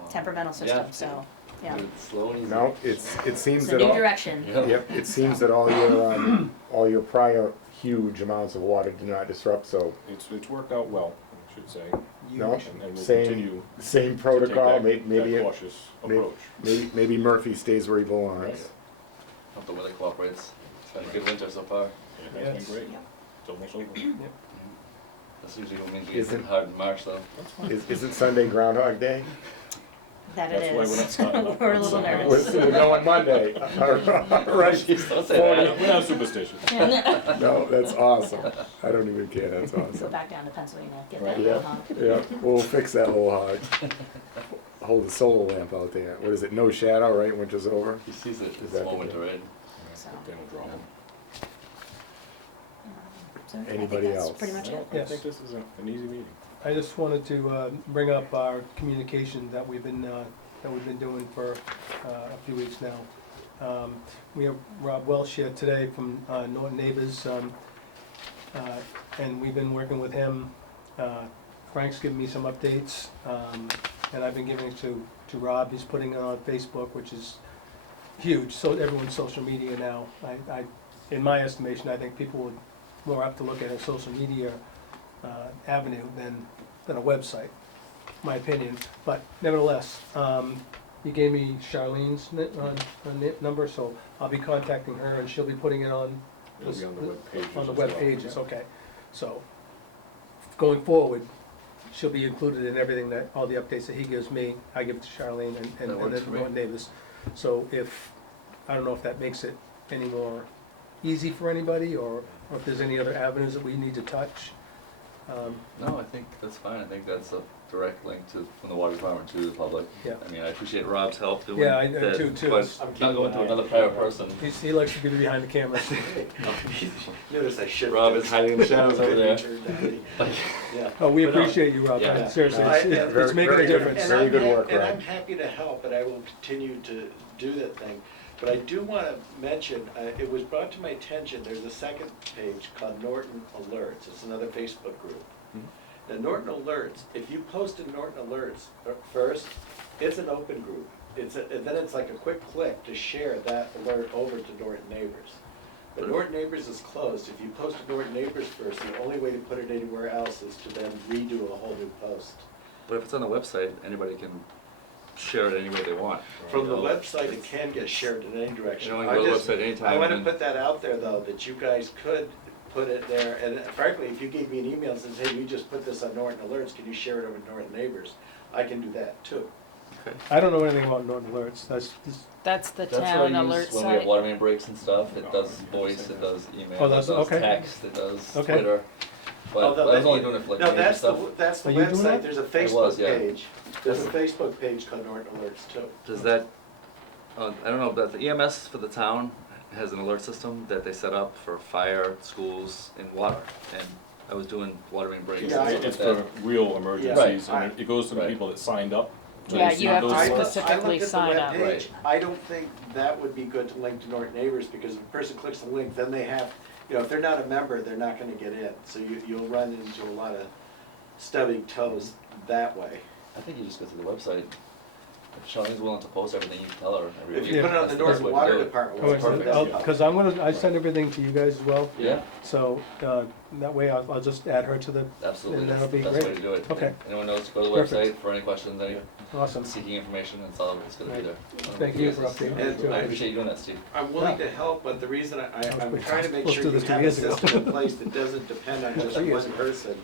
Wow. temperamental system, so, yeah. Good, slow and easy. No, it seems It's a that new all, direction. Yeah. yep, it seems that all your prior huge amounts of water do not disrupt, so It's worked out well, I should say, no, and we'll same, continue same to take protocol, that maybe, cautious may- approach. maybe Murphy stays where he belongs. Right. Hope the weather cooperates. It's been a good winter so far. It has Yes. been great, Yeah. it's almost over. That's usually what means we get Isn't- hit hard in March though. Isn't Sunday Groundhog Day? That it That's why we're not is. starting off We're a on little Sunday. nervous. We're going Monday. Right. Jeez, don't say We're that. not superstitious. No, that's awesome. I don't even care, that's Go awesome. back down to Pennsylvania, get Right. that Yeah. little hog. Yeah, we'll fix that little hog. Hold the solar lamp out there. What is it, no shadow, right, winter's over? He sees it, it's that small the winter, deal? right? So, Then we'll drop them. so I think Anybody that's else? pretty much it. I Yes. think this is an easy meeting. I just wanted to bring up our communication that we've been doing for a few weeks now. We have Rob Welsh here today from Norton Neighbors, and we've been working with him. Frank's given me some updates, and I've been giving it to Rob. He's putting it on Facebook, which is huge, so everyone's social media now. In my estimation, I think people would more have to look at a social media avenue than a website, my opinion. But nevertheless, he gave me Charlene's number, so I'll be contacting her, and she'll be putting it on It'll be on the web pages On the as web well. pages, okay. So, going forward, she'll be included in everything that, all the updates that he gives me, I give to Charlene and That then works for me. Norton Davis. So if, I don't know if that makes it any more easy for anybody, or if there's any other avenues that we need to touch. No, I think that's fine. I think that's a direct link to, from the water department to the public. Yeah. I mean, I appreciate Rob's help doing Yeah, that. I do too. But I'm not keeping going an to eye another on private it. person. He likes to be behind the camera. Notice I should. Rob is hiding in the shadows over there. Yeah. Oh, we But no, appreciate you, Rob, yeah. seriously, No, it's very- making a very good. difference. Very good work, And Rob. I'm happy to help, and I will continue to do that thing. But I do want to mention, it was brought to my attention, there's a second page called Norton Alerts. It's another Facebook group. Now, Norton Alerts, if you post in Norton Alerts first, it's an open group. And then it's like a quick click to share that alert over to Norton Neighbors. But Norton Neighbors is closed. If you post to Norton Neighbors first, the only way to put it anywhere else is to then redo a whole new post. But if it's on the website, anybody can share it any way they want. From the You know, website, it can get shared in any direction. You know, you can go to the website anytime I want to and- put that out there, though, that you guys could put it there, and frankly, if you gave me an email and says, hey, we just put this on Norton Alerts, can you share it over to Norton Neighbors? I can do that, too. I don't know anything about Norton Alerts, that's, That's the That's town what I alert use when we have site. water main breaks and stuff. It does voice, it does email, Oh, it that's- does okay. text, it does Okay. Twitter. But I was only doing it for like No, major that's stuff. that's the Are you doing website, that? there's a was, Facebook yeah. page. There's a Facebook page called Norton Alerts, too. Does that, I don't know, but the EMS for the town has an alert system that they set up for fire, schools, and water. And I was doing water main breaks and Yeah, stuff like It's that. for real emergencies, Right. and it goes to the Right. people that signed up. So Yeah, see you have those to I alerts. looked- specifically sign up. I looked at the webpage, I don't think that would be good to link to Norton Neighbors, because if a person clicks the link, then they have, you know, if they're not a member, they're not gonna get in. So you'll run into a lot of stubbing toes that way. I think you just go to the website. If Charlene's willing to post everything, you can tell her every If week. you put it on That's the the best Norton way to Water do it. Department Oh, website, perfect. that's how. because I send everything to you guys as well, Yeah, so, that way I'll just add her to the, absolutely. And That's that'll the be best way great. to do it. Okay. Anyone knows, go to the Perfect. website for any questions, any awesome. seeking information, it's all, it's gonna be there. Thank you for updating me, too. I appreciate you doing that, Steve. I'm willing to help, but the reason I'm pretty trying to fast. make Let's sure do you this 2 have a years ago. system in place that doesn't depend on just 3 years one ago. person.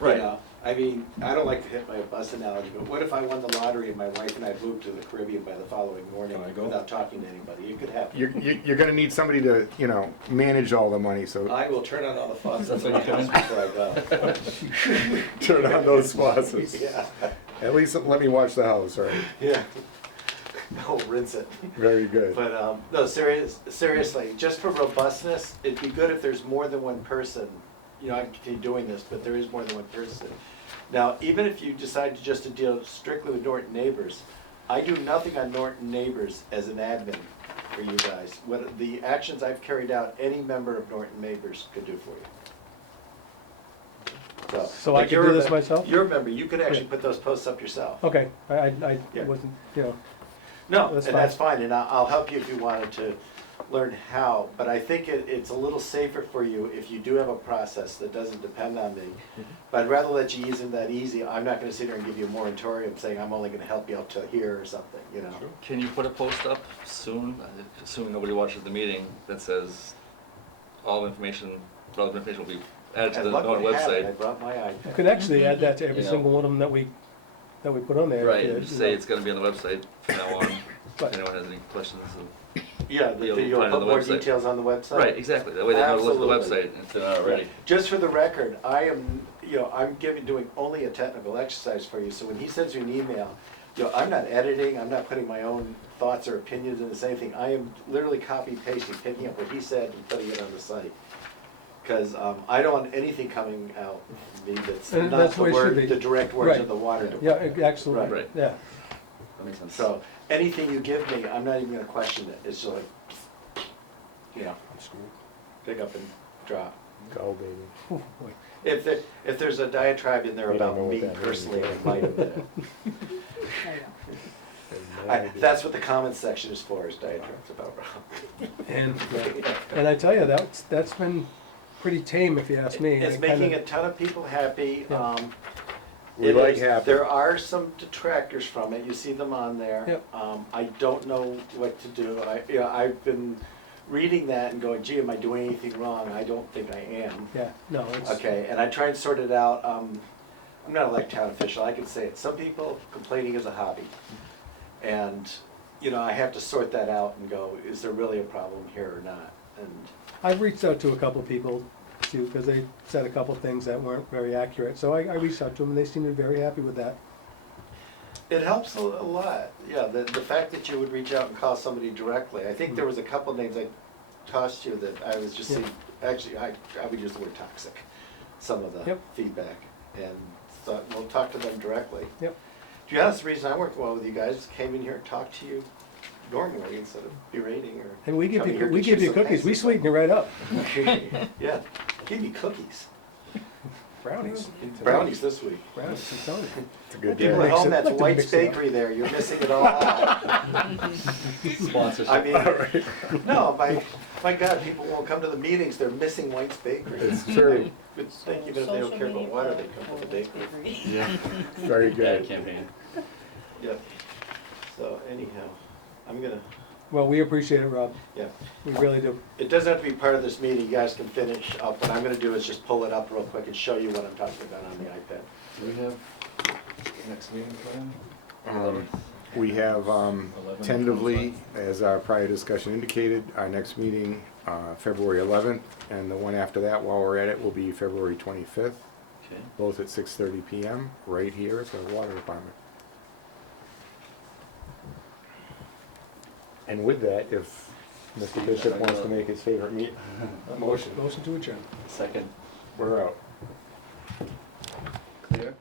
Right. You know, I mean, I don't like to hit my bus analogy, but what if I won the lottery and my wife and I moved to the Caribbean by the following morning Can I go? without talking to anybody? It could happen. You're gonna need somebody to, you know, manage all the money, so I will turn on all the faucets That's in what my you house before I go. turn on those faucets. Yeah, At least let me watch the house, right? yeah. No, rinse it. Very good. But, no, seriously, just for robustness, it'd be good if there's more than one person. You know, I can continue doing this, but there is more than one person. Now, even if you decide to deal strictly with Norton Neighbors, I do nothing on Norton Neighbors as an admin for you guys. What, the actions I've carried out, any member of Norton Neighbors could do for you. So I like can you're do a this mem- myself? You're a member, you could actually Yeah. put those posts up yourself. Okay, I Yeah. wasn't, you know, No, That's and that's fine, and I'll help you if you wanted to learn how, but I think it's a little safer for you if you do have a process that doesn't depend on me. But I'd rather let you ease into that easy. I'm not gonna sit here and give you a moratorium saying I'm only gonna help you up to here or something, you know? Can you put a post up soon, assuming nobody watches the meeting, that says relevant information will be added to I the luckily Norton have it. I website? brought my you iPad. could actually add that to every You know. single one of them that we put on there. Right, Yeah, and just you say know. it's gonna be on the website from now on, But- if anyone has any questions. Yeah, You'll you'll find it put on the more website. details on the website. Right, exactly, that way they know to look at the Absolutely. website if they're not already. Just for the record, I am, you know, I'm doing only a technical exercise for you, so when he sends you an email, you know, I'm not editing, I'm not putting my own thoughts or opinions into anything. I am literally copy pasting, picking up what he said and putting it on the site. Cause, I don't want anything coming out of me that's And not that's the the way it should be. the direct words Right. of the water Yeah, department. absolutely, Right. yeah. That makes sense. So, anything you give me, I'm not even gonna question it, it's just like, you know, pick up and drop. Go, baby. Oh, boy. If there's a diatribe in there We don't about know what me that means. personally, I might have been. There you That's what the comments section is for, is diatribes about Rob. And I tell you, that's been pretty tame, if you ask me. It's I kinda- making a ton of people happy. Yeah. We It like is- happy. There are some detractors from it, you see them on there. Yep. I don't know what to do. I've been reading that and going, gee, am I doing anything wrong? I don't think I am. Yeah, no, it's, Okay, and I try and sort it out. I'm not a like town official, I can say it. Some people, complaining is a hobby. And, you know, I have to sort that out and go, is there really a problem here or not? And, I've reached out to a couple people too, because they said a couple things that weren't very accurate. So I reached out to them and they seemed to be very happy with that. it helps a lot, yeah, the fact that you would reach out and call somebody directly. I think there was a couple names I tossed you that I was just Yeah. saying, actually, I would use the word toxic, some of the Yep. feedback. And thought, we'll talk to them directly. Yep. To be honest, the reason I worked well with you guys, came in here and talked to you normally instead of berating or. And we give coming you, here we 'cause give you're you so cookies, nice we and sweeten it right up. Yeah, give me cookies. Brownies. Brownies this week. Brownies, I'm telling you. It's a good People day. at home, that's Like to White's mix it up. Bakery there, you're missing it all out. Sponsorship. I mean, no, my God, people won't come to the meetings, they're missing White's Bakery. It's true. But think even if they don't care about water, they come to the bakery. Yeah. Very Bad good. campaign. Yep. So anyhow, I'm gonna, Well, we appreciate it, Rob. yeah. We really do. It doesn't have to be part of this meeting, you guys can finish up. What I'm gonna do is just pull it up real quick and show you what I'm talking about on the iPad. Do we have next meeting planned? We have 11, tentatively, as our prior discussion indicated, our next meeting, February 11th, and the one after that, while we're at it, will be February 25th, Okay. both at 6:30 PM, right here at the Water Department. And with that, if Mr. Bishop wants to make his favorite motion, Motion to adjourn. Second. we're out. Clear?